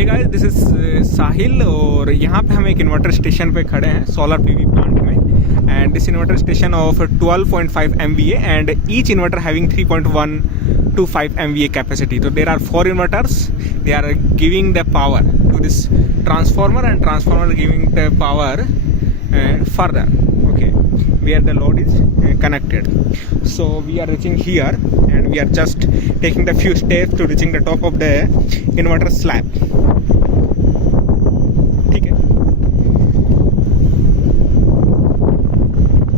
Hey guys, this is साहिल और यहाँ पे हम एक इन्वर्टर स्टेशन पे खड़े हैं सोलर पीवी प्लांट में. And this inverter station of 12.5 MVA and each inverter having 3.125 MVA capacity. So there are 4 inverters. They are giving the power to this transformer and transformer giving the power further. Okay, where the load is connected. So we are reaching here and we are just taking the few steps to reaching the top of the inverter slab. ठीक है.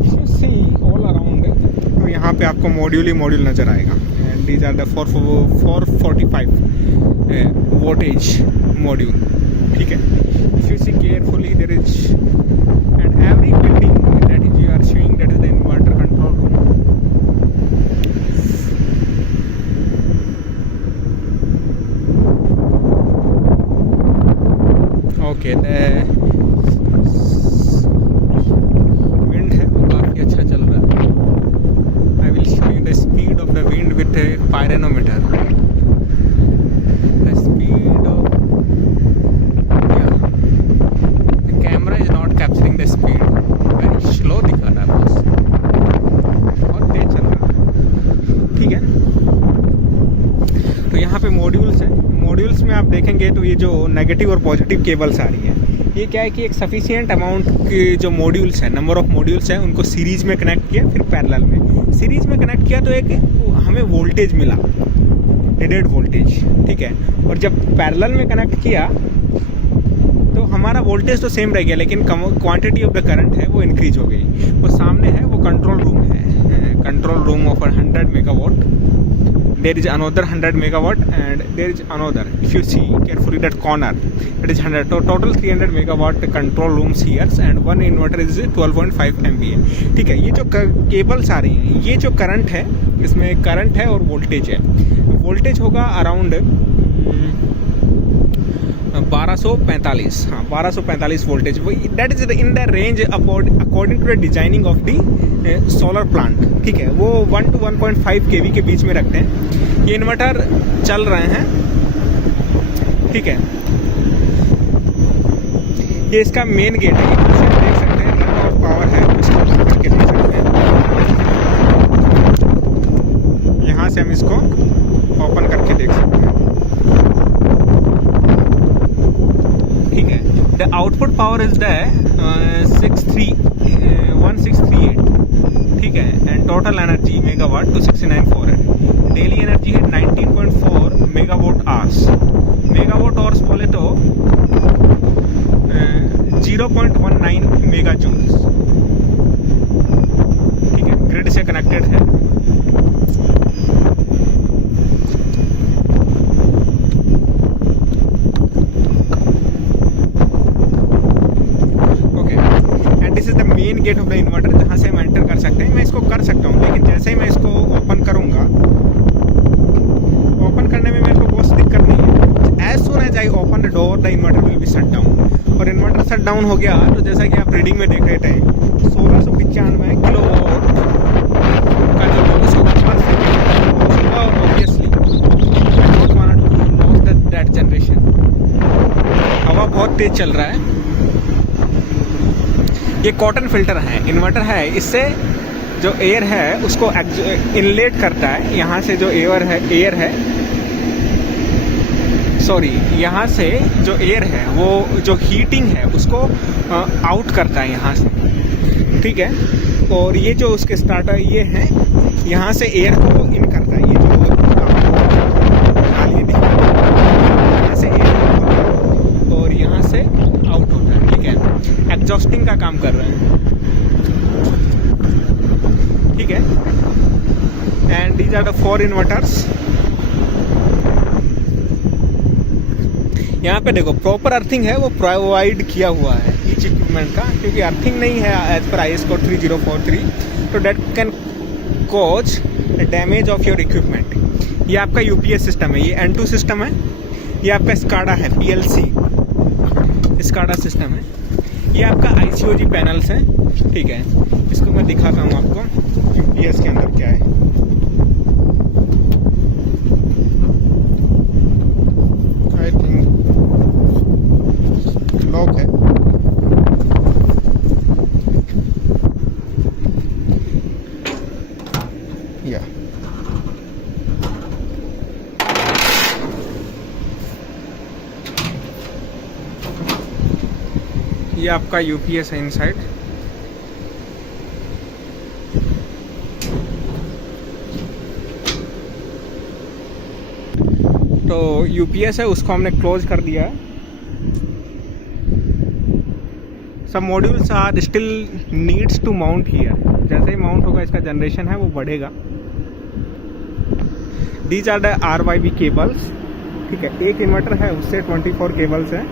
So see all around. तो यहाँ पे आपको module ही module नज़र आएगा. And these are the 445 voltage module. ठीक है. If you see carefully, there is and every building that is you are showing that is the inverter control room. Okay, the wind है वो काफ़ी अच्छा चल रहा है. I will show you the speed of the wind with a pyranometer. The speed of the camera is not capturing the speed. Very slow दिखा रहा है बस. बहुत तेज चल रहा है. ठीक है. तो यहाँ पे मॉड्यूल्स हैं. मॉड्यूल्स में आप देखेंगे तो ये जो नेगेटिव और पॉजिटिव केबल्स आ रही हैं, ये क्या है कि एक सफिशिएंट अमाउंट के जो मॉड्यूल्स हैं, नंबर ऑफ मॉड्यूल्स हैं, उनको सीरीज में कनेक्ट किया, फिर पैरेलल में. सीरीज में कनेक्ट किया तो एक हमें वोल्टेज मिला, रेटेड वोल्टेज. ठीक है. और जब पैरेलल में कनेक्ट किया तो हमारा वोल्टेज तो सेम रह गया, लेकिन क्वांटिटी ऑफ द करंट है वो इंक्रीज हो गई. वो सामने है वो कंट्रोल रूम है, control room of 100 megawatt. There is another 100 megawatt and there is another. If you see carefully that corner, that is 100. So total 300 megawatt control rooms here and one inverter is 12.5 MVA. ठीक है. ये जो cables आ रही हैं, ये जो current है, इसमें करंट है और वोल्टेज है. वोल्टेज होगा अराउंड 1245. हाँ, 1245 voltage. That is in the range according to the designing of the solar plant. ठीक है. वो 1 to 1.5 kV के बीच में रखते हैं. ये इन्वर्टर चल रहे हैं. ठीक है. ये इसका मेन गेट है. यहाँ से देख सकते हैं रन और पावर है, इसको ऑन करके देख सकते हैं. यहाँ से हम इसको ओपन करके देख सकते हैं. ठीक है. The output power is the 1638. ठीक है. And total energy megawatt 269,400. Daily energy है 19.4 मेगावाट आवर्स. मेगावाट आवर्स बोले तो 0.19 मेगा जूल्स. ठीक है. ग्रिड से कनेक्टेड है. Main gate of the inverter, जहाँ से हम एंटर कर सकते हैं. मैं इसको कर सकता हूँ, लेकिन जैसे ही मैं इसको ओपन करूँगा, ओपन करने में मेरे को बहुत दिक्कत नहीं है. As soon as I open the door the inverter will be shut down. और इन्वर्टर शट डाउन हो गया तो जैसा कि आप रीडिंग में देख रहे थे 1695 किलोवाट का जो लॉस होगा, obviously I don't want to loss that generation. हवा बहुत तेज चल रहा है. ये कॉटन फिल्टर है, इन्वर्टर है. इससे जो एयर है उसको इनलेट करता है. यहाँ से जो एयर है सॉरी, यहाँ से जो एयर है वो जो हीटिंग है उसको आउट करता है यहाँ से. ठीक है. और ये जो उसके स्टार्टर ये हैं, यहाँ से एयर को इन करता है. ये जो खाली दिखता है, यहाँ से एयर होता है और यहाँ से आउट होता है. ठीक है. एग्जॉस्टिंग का काम कर रहे हैं. ठीक है. And these are the 4 inverters. यहाँ पे देखो प्रॉपर अर्थिंग है वो प्रोवाइड किया हुआ है ईच इक्विपमेंट का, क्योंकि अर्थिंग नहीं है एज पर IS कोड 3043 तो date can cause damage of your equipment. ये आपका UPS सिस्टम है, ये N2 सिस्टम है. ये आपका स्काडा है, PLC स्काडा सिस्टम है. ये आपका ICOG पैनल्स हैं. ठीक है. इसको मैं दिखाता हूँ आपको UPS के अंदर क्या है. I think Okay. Yeah. ये आपका यूपीएस है इनसाइड। तो यूपीएस है उसको हमने क्लोज कर दिया है। सब modules are still needs to mount here. जैसे ही माउंट होगा इसका जनरेशन है वो बढ़ेगा। These are the RYB cables. ठीक है, एक इन्वर्टर है उससे 24 केबल्स हैं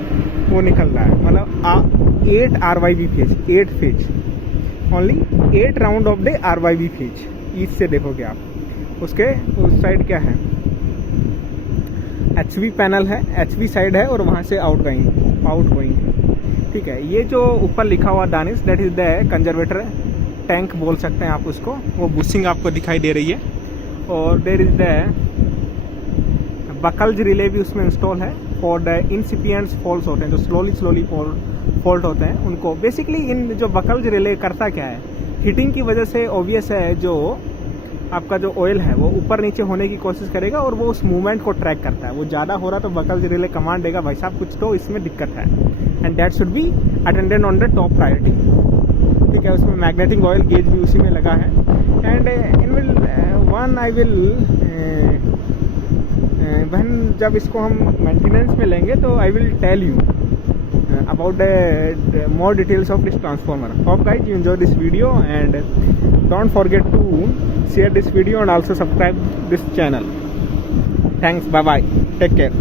वो निकल रहा है। मतलब 8 RYB phase, 8 phase, only 8 round of the RYB phase. East से देखोगे आप, उसके उस साइड क्या है, HV पैनल है, HV साइड है और वहाँ से आउटगोइंग। ठीक है, ये जो ऊपर लिखा हुआ Danish, that is the conservator tank बोल सकते हैं आप उसको। वो बुशिंग आपको दिखाई दे रही है। और there is the Buchholz relay भी उसमें इंस्टॉल है फॉर द इंसिपिएंट्स फॉल्ट होते हैं, जो स्लोली फॉल्ट होते हैं उनको। बेसिकली इन जो बकल्स रिले करता क्या है, हीटिंग की वजह से ऑब्वियस है जो आपका जो ऑयल है वो ऊपर नीचे होने की कोशिश करेगा और वो उस मूवमेंट को ट्रैक करता है। वो ज़्यादा हो रहा तो बकल्स रिले कमांड देगा, भाई साहब कुछ तो इसमें दिक्कत है, and that should be attended on the top priority. ठीक है, उसमें मैग्नेटिक ऑयल गेज भी उसी में लगा है। And in will one I will when जब इसको हम मेंटेनेंस में लेंगे तो I will tell you about the more details of this transformer. Hope guys you enjoy this video, and don't forget to share this video and also subscribe this channel. Thanks, bye bye, take care.